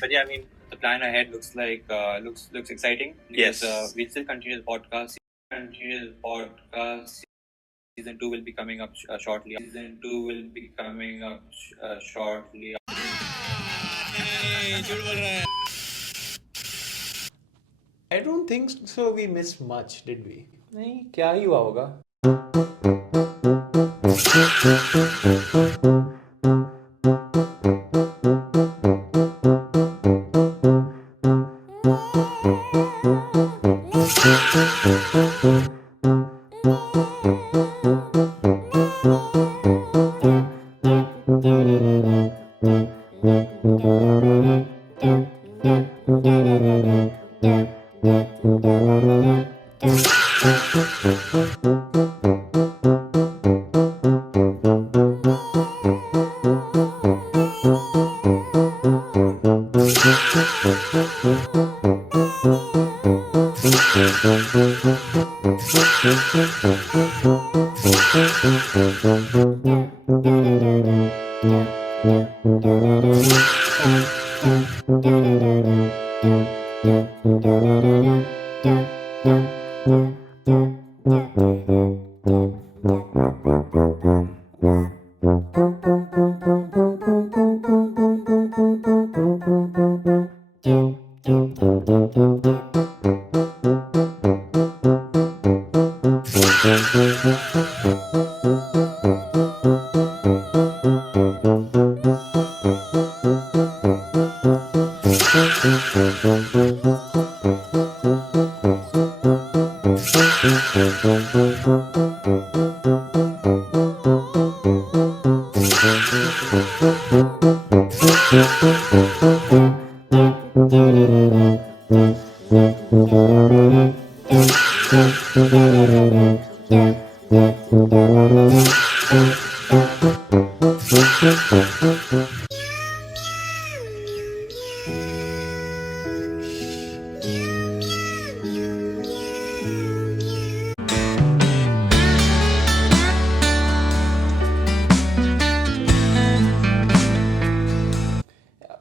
But yeah, I mean, the plan ahead looks like looks exciting. Because, Yes. we'll still continue the podcast. Season 2 will be coming up shortly. I don't think so we missed much, did we? नहीं क्या ही हुआ होगा.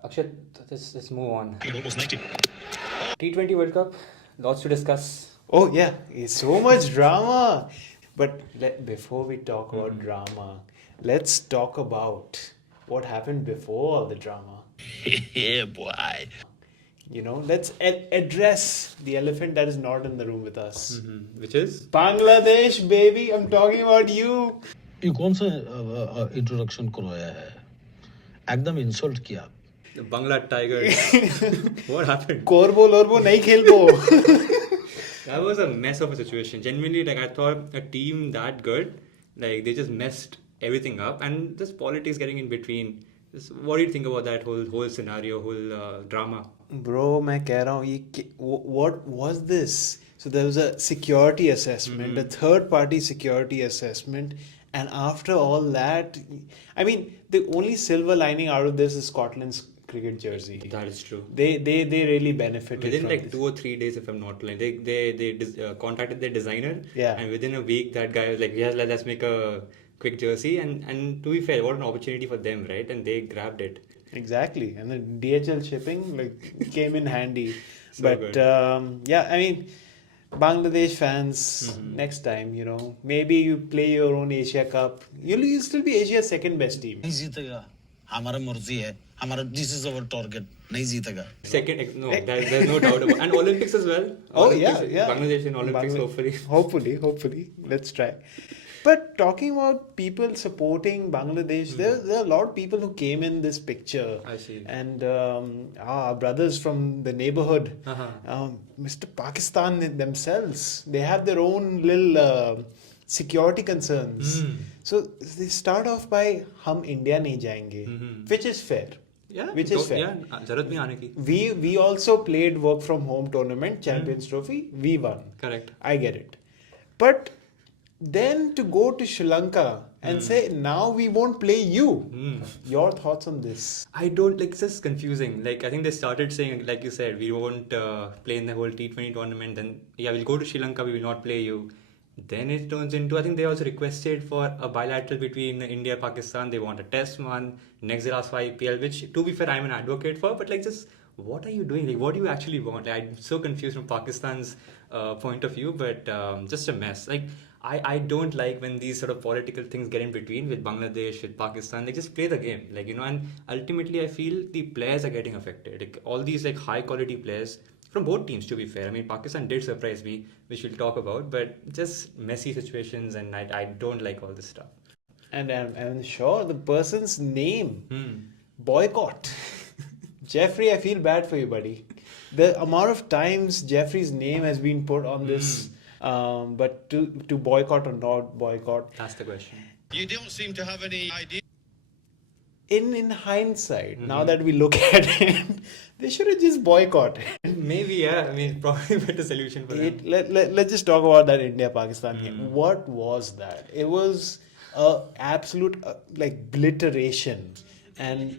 Akshat, let's move on. T20 World Cup, lots to discuss. Oh yeah, it's so much drama. But before we talk about drama, let's talk about what happened before all the drama. Yeah, boy. You know, let's address the elephant that is not in the room with us. Which is? Bangladesh, baby, I'm talking about you. ये कौन सा introduction करवाया है एकदम insult किया The Bangla Tigers. What happened? Korbo lorbo nahi khelbo. That was a mess of a situation. Genuinely, like I thought a team that good, like they just messed everything up, and this politics getting in between. What do you think about that whole scenario, whole drama? Bro, मैं कह रहा हूँ ये what was this? So there was a security assessment, a third party security assessment, and after all that, I mean, the only silver lining out of this is Scotland's cricket jersey. That is true. They really benefited Within from like this. 2 or 3 days, if I'm not lying, they contacted their designer, Yeah. and within a week, that guy was like, "Yes, let's make a quick jersey." And to be fair, what an opportunity for them, right? And they grabbed it. Exactly, and the DHL shipping like came in handy. So But good. yeah, I mean, Bangladesh fans, next time, you know, maybe you play your own Asia Cup. You'll still be Asia's second best team. नहीं जीतेगा हमारा मर्जी है हमारा this is our target नहीं जीतेगा Second, no, there's no doubt about, and Olympics as well. Oh Olympics, yeah. Bangladesh in Olympics, hopefully. Hopefully, let's try. But talking about people supporting Bangladesh, there are a lot of people who came in this picture. I see. And our brothers from the neighborhood, Uh-huh. Mr. Pakistan themselves, they have their own little security concerns. So they start off by "Hum India nahi jayenge," which is fair. Yeah, Which is fair. Yeah, जरूरत नहीं आने की. We also played work from home tournament, Champions Trophy. We won. Correct. I get it. But then to go to Sri Lanka and say, now we won't play you. Your thoughts on this? I don't like, it's just confusing. Like I think they started saying, like you said, we won't play in the whole T20 tournament. Then yeah, we'll go to Sri Lanka. We will not play you. Then it turns into, I think they also requested for a bilateral between India and Pakistan. They want a test one, next they'll ask for IPL, which to be fair, I'm an advocate for, but like just what are you doing? Like, what do you actually want? Like, I'm so confused from Pakistan's point of view, but just a mess. Like, I don't like when these sort of political things get in between with Bangladesh, with Pakistan. Like, just play the game. Like, and ultimately, I feel the players are getting affected. Like, all these like high quality players from both teams, to be fair. I mean, Pakistan did surprise me, which we'll talk about, but just messy situations, and I don't like all this stuff. And sure, the person's name, Hmm. boycott. Jeffrey, I feel bad for you, buddy. The amount of times Jeffrey's name has been put on this, but to boycott or not boycott. That's the question. You don't seem to have any idea. In hindsight, now that we look at it, they should have just boycotted. Maybe, yeah. I mean, probably a better solution for them. Let's just talk about that India-Pakistan game. What was that? It was a absolute like obliteration. And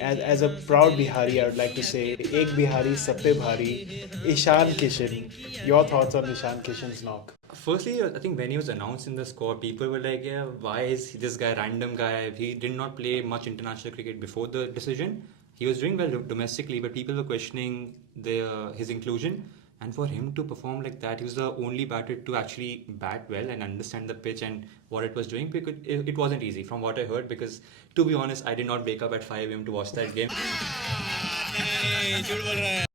as a proud Bihari, I would like to say, Ek Bihari, Sab pe Bhari, Eshaan Kishan. Your thoughts on Eshaan Kishan's knock? Firstly, I think when he was announced in the squad, people were like, yeah, why is this guy random guy? He did not play much international cricket before the decision. He was doing well domestically, but people were questioning his inclusion. And for him to perform like that, he was the only batter to actually bat well and understand the pitch and what it was doing. Because it wasn't easy from what I heard, because to be honest, I did not wake up at 5 a.m. to watch that game.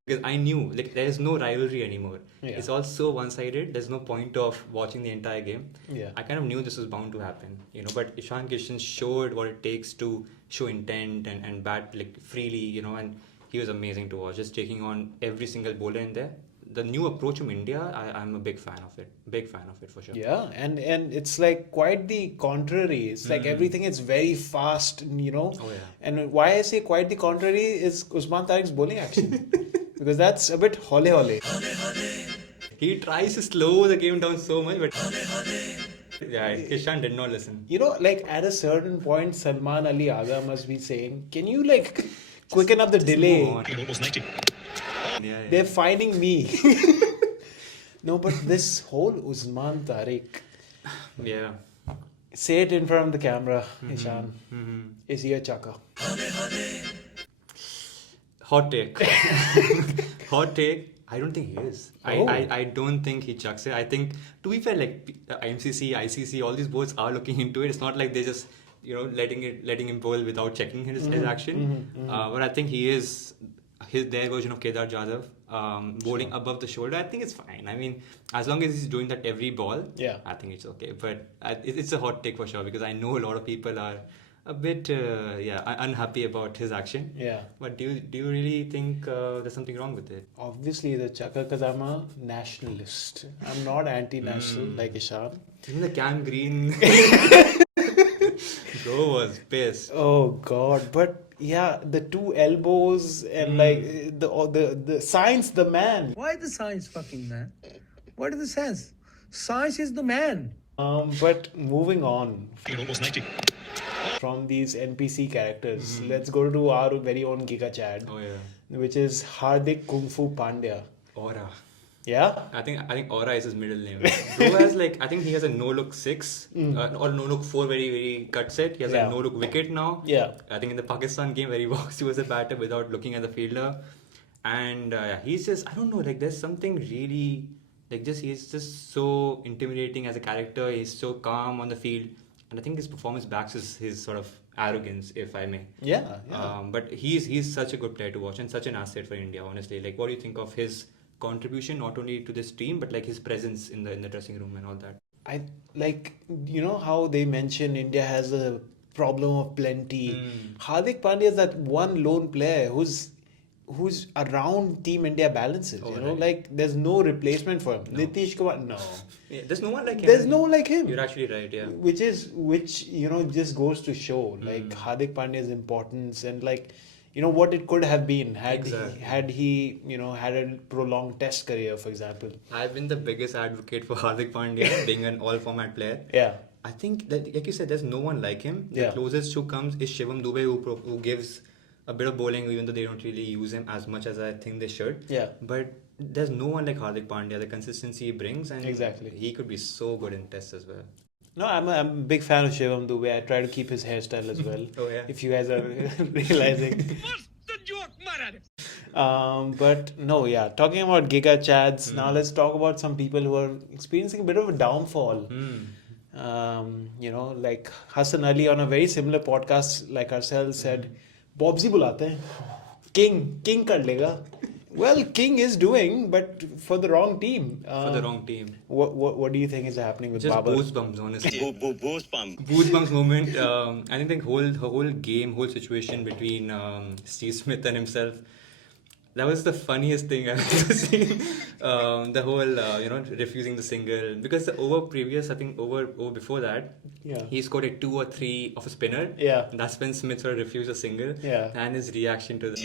Because I knew like there is no rivalry anymore. Yeah. It's all so one-sided. There's no point of watching the entire game. Yeah. I kind of knew this was bound to happen, But Eshaan Kishan showed what it takes to show intent and bat like freely, and he was amazing to watch. Just taking on every single bowler in there. The new approach from India, I'm a big fan of it. Big fan of it for sure. Yeah, and it's like quite the contrary. It's like everything is very fast, Oh, yeah. And why I say quite the contrary is Usman Tariq's bowling action. Because that's a bit hole. He tries to slow the game down so much, but yeah, Eshaan did not listen. Like at a certain point, Salman Ali Aga must be saying, can you like quicken up the delay? Move on. Almost 90. Yeah. They're finding me. No, but this whole Usman Tariq, Yeah. say it in front of the camera, Eshaan. Is he a chaka? Hot take. Hot take. I don't think he is. Oh. I don't think he chucks it. I think, to be fair, like MCC, ICC, all these boards are looking into it. It's not like they just letting him bowl without checking his action. But I think he is their version of Kedar Jadhav, bowling above the shoulder. I think it's fine. I mean, as long as he's doing that every ball, Yeah. I think it's okay. But it's a hot take for sure, because I know a lot of people are a bit unhappy about his action. Yeah. But do you really think there's something wrong with it? Obviously the chaka, because I'm a nationalist. I'm not anti-national like Eshaan. Even the Cam Green bro was pissed. Oh God! But yeah, the two elbows and like the science, the man. Why the science fucking man? What is the sense? Science is the man. But moving on Almost 90. from these NPC characters, let's go to our very own Giga Chad, Oh yeah. which is Hardik Kung Fu Pandya. Aura. Yeah. I think Aura is his middle name. Bro has I think he has a no look 6 or no look 4 very very cut set. He has Yeah. a no look wicket now. Yeah. I think in the Pakistan game where he walks towards the batter without looking at the fielder, and he's just, I don't know, like there's something really he's just so intimidating as a character. He's so calm on the field, and I think his performance backs his sort of arrogance, if I may. Yeah. But he's such a good player to watch and such an asset for India, honestly. Like, what do you think of his contribution not only to this team but like his presence in the dressing room and all that? I like, how they mention India has a problem of plenty. Hardik Pandya is that one lone player who's around Team India balances. Right. Like there's no replacement for him. Nitish Kumar, no. Yeah, there's no one like him. There's no one like him. You're actually right, yeah. Which just goes to show like Hardik Pandya's importance and like what it could have been had he had a prolonged test career, for example. I've been the biggest advocate for Hardik Pandya being an all-format player. Yeah. I think that, like you said, there's no one like him. Yeah. The closest who comes is Shivam Dube, who gives a bit of bowling, even though they don't really use him as much as I think they should. Yeah. But there's no one like Hardik Pandya. The consistency he brings, and Exactly. he could be so good in tests as well. No, I'm a big fan of Shivam Dubey. I try to keep his hairstyle as well. Oh, yeah. If you guys are realizing. But no, yeah. Talking about Giga Chads, now let's talk about some people who are experiencing a bit of a downfall. Like Hassan Ali on a very similar podcast like ourselves said, Bobsy bulate hain. King kar lega. Well, King is doing, but for the wrong team. For the wrong team. What do you think is happening with Just Babar? goosebumps, honestly. Goosebumps moment. I think the whole game, whole situation between Steve Smith and himself, that was the funniest thing I've ever seen. The whole, refusing the single. Because the over before that, Yeah. he scored a 2 or 3 of a spinner. Yeah. That's when Smith sort of refused a single. Yeah. And his reaction to that.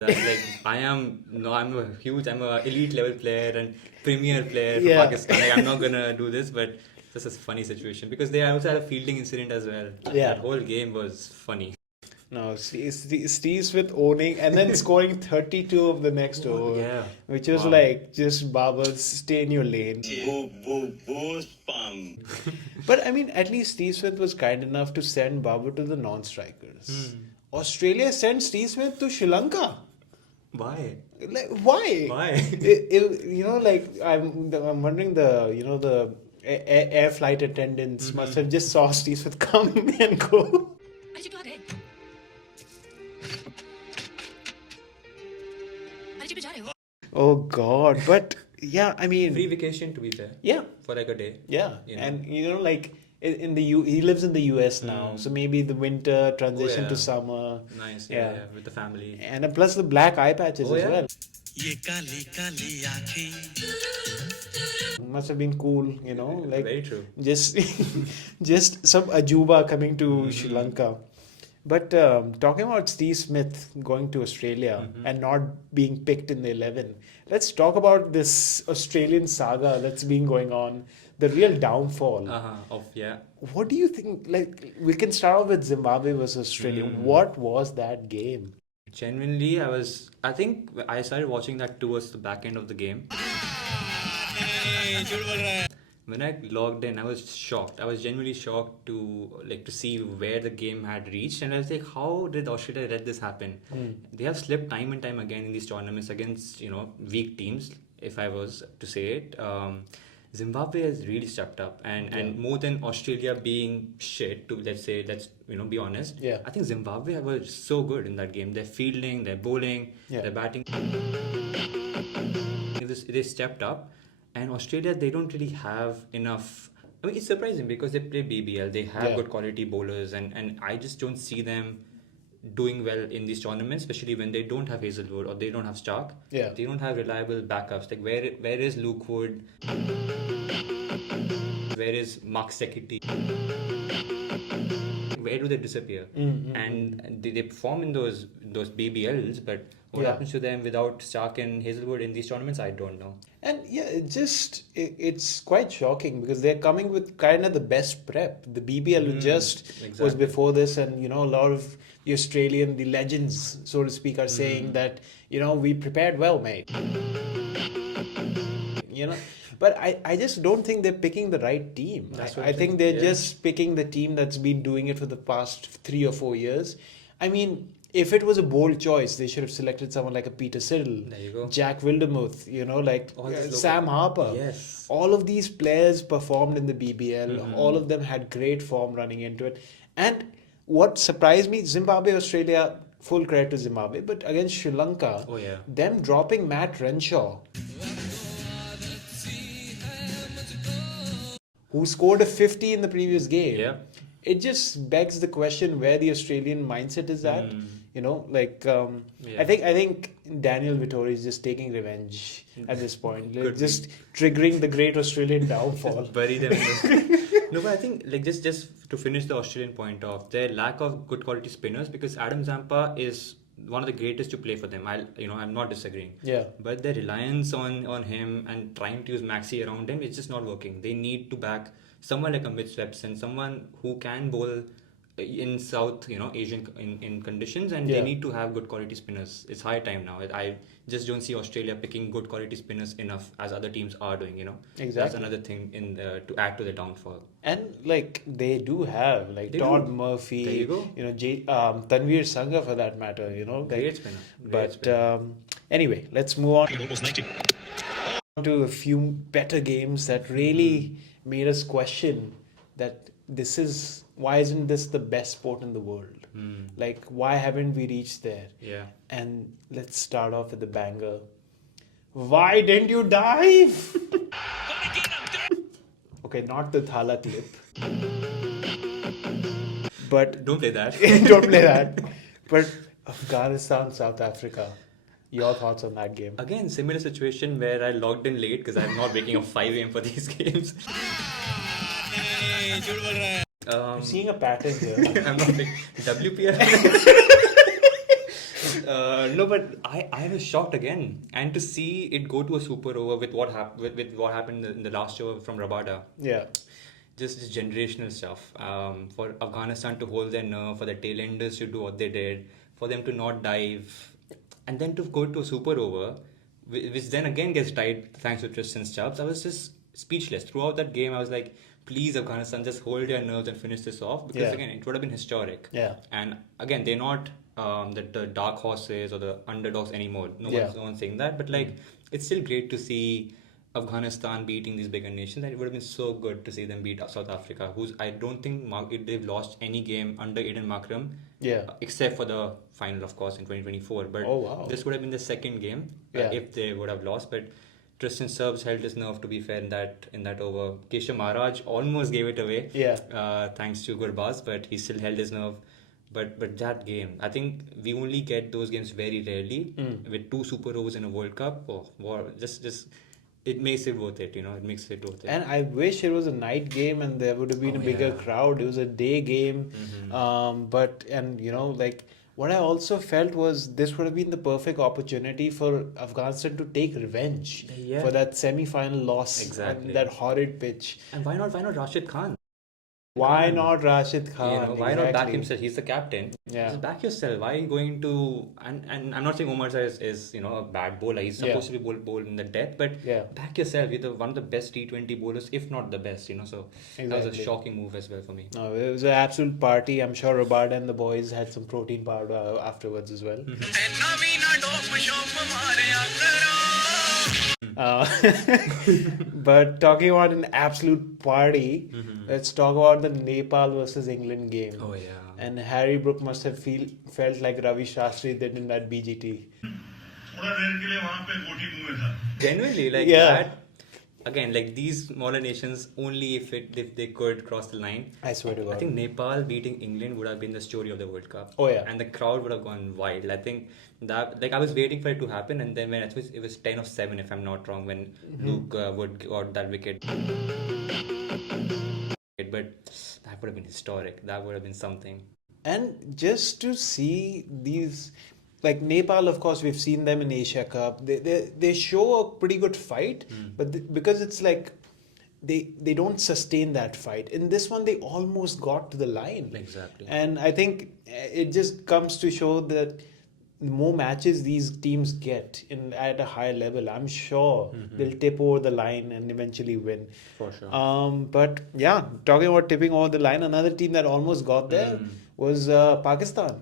That's like, I'm a elite level player and premier player for Yeah. Pakistan. Like, I'm not gonna do this, but this is a funny situation because they also had a fielding incident as well. Yeah. That whole game was funny. No, Steve Smith owning and then scoring 32 of the next over. Yeah. Which was Wow. like, just Babar, stay in your lane. But I mean, at least Steve Smith was kind enough to send Babar to the non-strikers. Australia sent Steve Smith to Sri Lanka. Why? Like, why? Why? I'm wondering the air flight attendants must have just saw Steve Smith come and go. Oh God! But yeah, I mean, Free vacation, to be fair. yeah, For like a day. yeah, You know. and in the he lives in the US now, so maybe the winter transition yeah. to summer. Nice. Yeah. Yeah. With the family. And plus the black eye patches Oh, as yeah? well. Must have been cool, like Very true. just just some ajuba coming to Sri Lanka. But talking about Steve Smith going to Australia and not being picked in the 11, let's talk about this Australian saga that's been going on, the real downfall. Yeah. What do you think? Like, we can start off with Zimbabwe versus Australia. What was that game? Genuinely, I think I started watching that towards the back end of the game. When I logged in, I was shocked. I was genuinely shocked to see where the game had reached, and I was like, "How did Australia let this happen?" They have slipped time and time again in these tournaments against weak teams. If I was to say it, Zimbabwe has really stepped up, and more than Australia being shit. Let's be honest. Yeah. I think Zimbabwe was so good in that game. They're fielding, they're bowling, they're batting. They stepped up. And Australia, they don't really have enough. I mean, it's surprising because they play BBL. They have good quality bowlers, and I just don't see them doing well in these tournaments, especially when they don't have Hazelwood or they don't have Stark. Yeah. They don't have reliable backups. Like, where is Luke Wood? Where is Mark Sekiti? Where do they disappear? And they perform in those BBLs, but what happens to them without Stark and Hazelwood in these tournaments, I don't know. And yeah, it's quite shocking because they're coming with kind of the best prep. The BBL was exactly. before this, and a lot of the legends, so to speak, are saying that we prepared well, mate. But I just don't think they're picking the right team. I think they're just picking the team that's been doing it for the past 3 or 4 years. I mean, if it was a bold choice, they should have selected someone like a Peter Siddle, There you go. Jack Wildermuth, these Sam Harper. Yes. All of these players performed in the BBL. All of them had great form running into it. And what surprised me, Zimbabwe, Australia, full credit to Zimbabwe, but against Sri Lanka, them dropping Matt Renshaw, who scored a 50 in the previous game. Yeah. It just begs the question where the Australian mindset is at. I think Daniel Vittori is just taking revenge at this point. Like, just triggering the great Australian downfall. Bury them. No, but I think just to finish the Australian point off, their lack of good quality spinners, because Adam Zampa is one of the greatest to play for them. I'm not disagreeing. Yeah. But their reliance on him and trying to use Maxi around him, it's just not working. They need to back someone like a Mitch Webson, someone who can bowl in South, Asian in conditions, and they need to have good quality spinners. It's high time now. I just don't see Australia picking good quality spinners enough as other teams are doing. That's Exactly. another thing to add to the downfall. And like they do have like They Todd do. Murphy, There you go. Tanveer Sangha for that matter, Great spinner. But anyway, let's move on Almost 90. to a few better games that really made us question that why isn't this the best sport in the world? Like, why haven't we reached there? Yeah. And let's start off with the banger. Why didn't you dive? Okay, not the Thala clip. But Don't play that. don't play that. But Afghanistan, South Africa. Your thoughts on that game? Again, similar situation where I logged in late because I'm not waking up 5 a.m. for these games. I'm seeing a pattern here. I'm not like WPL. No, but I was shocked again, and to see it go to a super over with what happened with what happened in the last over from Rabada. Yeah. Just generational stuff. For Afghanistan to hold their nerve, for the tailenders to do what they did, for them to not dive, and then to go to a super over, which then again gets tied thanks to Tristan Stubbs. I was just speechless throughout that game. I was like, please Afghanistan, just hold your nerves and finish this off, because again it would have been historic. Yeah. And again, they're not the dark horses or the underdogs anymore. No one's saying that, but like it's still great to see Afghanistan beating these bigger nations, and it would have been so good to see them beat South Africa, who's I don't think they've lost any game under Aiden Markram, except for the final, of course, in 2024. But this would have been the second game if they would have lost. But Tristan Stubbs held his nerve, to be fair, in that over. Keshav Maharaj almost gave it away, thanks to Gurbaz, but he still held his nerve. But that game, I think we only get those games very rarely with 2 super overs in a World Cup. Just it makes it worth it, It makes it worth it. And I wish it was a night game and there would have been a bigger crowd. It was a day game, like what I also felt was this would have been the perfect opportunity for Afghanistan to take revenge for that semi-final loss on that horrid pitch. And why not Rashid Khan? Why not Rashid Khan? Why not back himself? He's the captain. Yeah. Just back yourself. Why are you going to... And I'm not saying Omar Shah is a bad bowler. He's supposed to be bowled in the death. But back yourself. You're one of the best T20 bowlers, if not the best, So that was a shocking move as well for me. No, it was an absolute party. I'm sure Rabada and the boys had some protein powder afterwards as well. But talking about an absolute party, let's talk about the Nepal versus England game. Oh, yeah. And Harry Brook must have felt like Ravi Shastri did in that BGT. Genuinely, like that. Again, like these smaller nations, only if they could cross the line. I swear to God. I think Nepal beating England would have been the story of the World Cup. Oh, yeah. And the crowd would have gone wild. I think that, I was waiting for it to happen, and then when it was 10 of 7, if I'm not wrong, when Luke Wood got that wicket. But that would have been historic. That would have been something. And just to see these, like Nepal, of course, we've seen them in Asia Cup. They show a pretty good fight, but because it's like they don't sustain that fight. In this one, they almost got to the line. Exactly. And I think it just comes to show that the more matches these teams get at a higher level, I'm sure they'll tip over the line and eventually win. For sure. But yeah, talking about tipping over the line, another team that almost got there was Pakistan.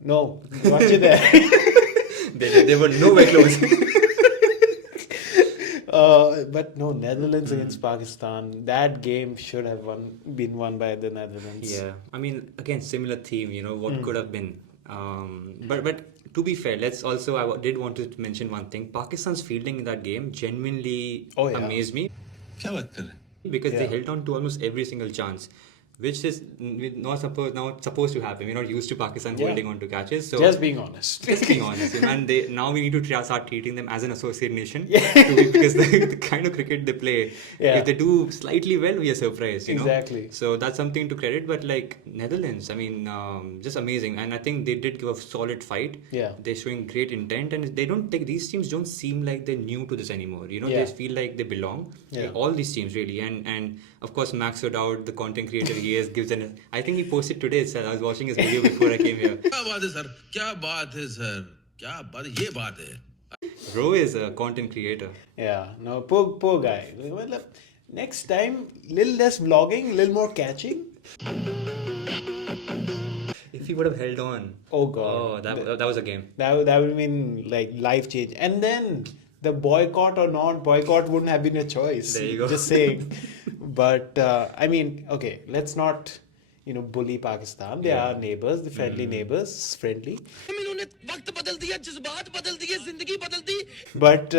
No, watch it there. they were nowhere close. But no, Netherlands against Pakistan. That game should have been won by the Netherlands. Yeah, I mean, again, similar theme. What could have been. But to be fair, I did want to mention one thing. Pakistan's fielding in that game genuinely amazed me. Because they held on to almost every single chance. which is not supposed to happen. We're not used to Pakistan Yeah. holding on to catches. So Just being honest. just being honest, and now we need to start treating them as an associate nation because the kind of cricket they play, Yeah. if they do slightly well, we are surprised. You know? Exactly. So that's something to credit. But like Netherlands, I mean, just amazing, and I think they did give a solid fight. Yeah. They're showing great intent, and they don't take these teams don't seem like they're new to this anymore. You know, Yeah. they feel like they belong. Yeah. All these teams really, and of course Max O'Dowd, the content creator he is, gives an. I think he posted today itself. I was watching his video before I came here. क्या बात है sir क्या बात है sir क्या बात है ये बात है Bro is a content creator. Yeah, no, poor guy. Well, next time, little less vlogging, little more catching. If he would have held on. Oh god. Oh, that was a game. That would have been like life change. And then the boycott or not boycott wouldn't have been a choice. There you go. Just saying. But I mean, okay, let's not bully Pakistan. They are neighbors, the friendly neighbors, friendly. इन्होंने वक्त बदल दिया जज्बात बदल दिए जिंदगी बदल दी But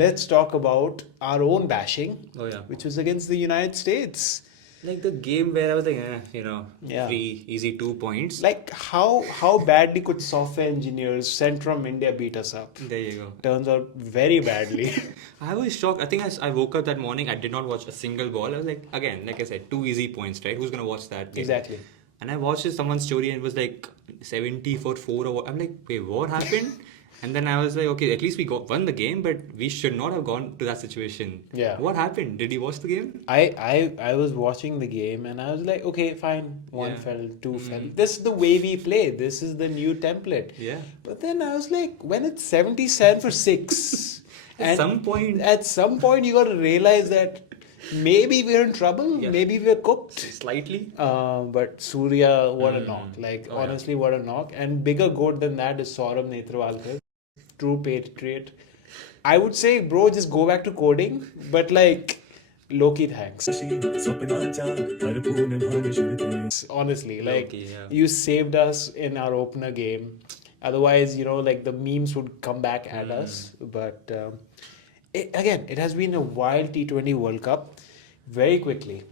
let's talk about our own bashing, Oh yeah. which was against the United States. Like the game where I was like, Yeah. 3 easy 2 points. Like how badly could software engineers sent from India beat us up? There you go. Turns out very badly. I was shocked. I think I woke up that morning. I did not watch a single ball. I was like, again, like I said, 2 easy points, right? Who's gonna watch that game? Exactly. And I watched someone's story and it was like 70 for 4 or what. I'm like, wait, what happened? And then I was like, okay, at least we won the game, but we should not have gone to that situation. Yeah. What happened? Did you watch the game? I was watching the game and I was like, okay, fine. One Yeah. fell, two fell. This is the way we play. This is the new template. Yeah. But then I was like, when it's 77 for 6. At some point- At some point, you got to realize that maybe we're in trouble. Yeah. Maybe we're cooked. Slightly. But Surya, what a knock. Like, Oh, yeah. honestly, what a knock. And bigger goat than that is Saurabh Netravalkar. True patriot. I would say, bro, just go back to coding. But like, Loki, thanks. Honestly, like, Loki, yeah. you saved us in our opener game. Otherwise, like the memes would come back at us. But it has been a wild T20 World Cup. Very quickly,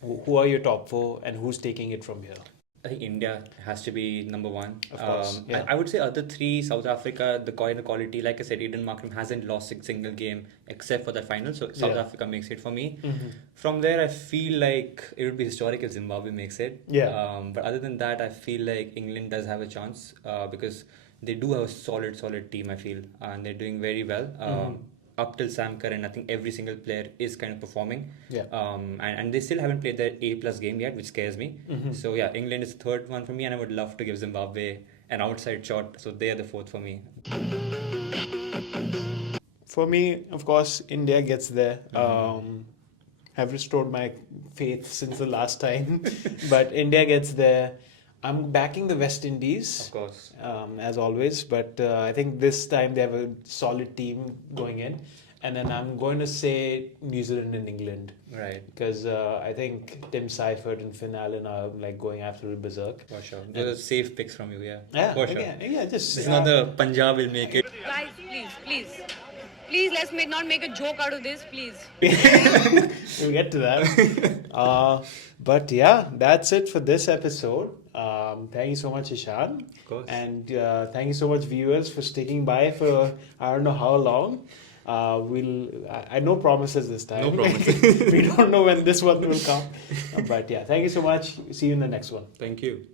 who are your top 4 and who's taking it from here? I think India has to be number 1. Of course, yeah. I would say other 3, South Africa, the quality, like I said, Eden Markram hasn't lost a single game except for that final. So South Yeah. Africa makes it for me. From there, I feel like it would be historic if Zimbabwe makes it. Yeah. But other than that, I feel like England does have a chance because they do have a solid team, I feel. And they're doing very well. Up till Sam Curran, I think every single player is kind of performing. Yeah. And they still haven't played their A+ game yet, which scares me. So yeah, England is the third one for me, and I would love to give Zimbabwe an outside shot. So they are the fourth for me. For me, of course, India gets there. Have restored my faith since the last time. But India gets there. I'm backing the West Indies. Of course. As always. But I think this time they have a solid team going in. And then I'm going to say New Zealand and England. Right. Because I think Tim Seifert and Finn Allen are like going absolute berserk. For sure. Those are safe picks from you, yeah. Yeah, For sure. yeah, just... It's not the Punjab will make it. Guys, please, let's not make a joke out of this, please. We'll get to that. But yeah, that's it for this episode. Thank you so much, Eshaan. Of course. And thank you so much, viewers, for sticking by for I don't know how long. I no promises this time. No promises. We don't know when this one will come. But yeah, thank you so much. See you in the next one. Thank you.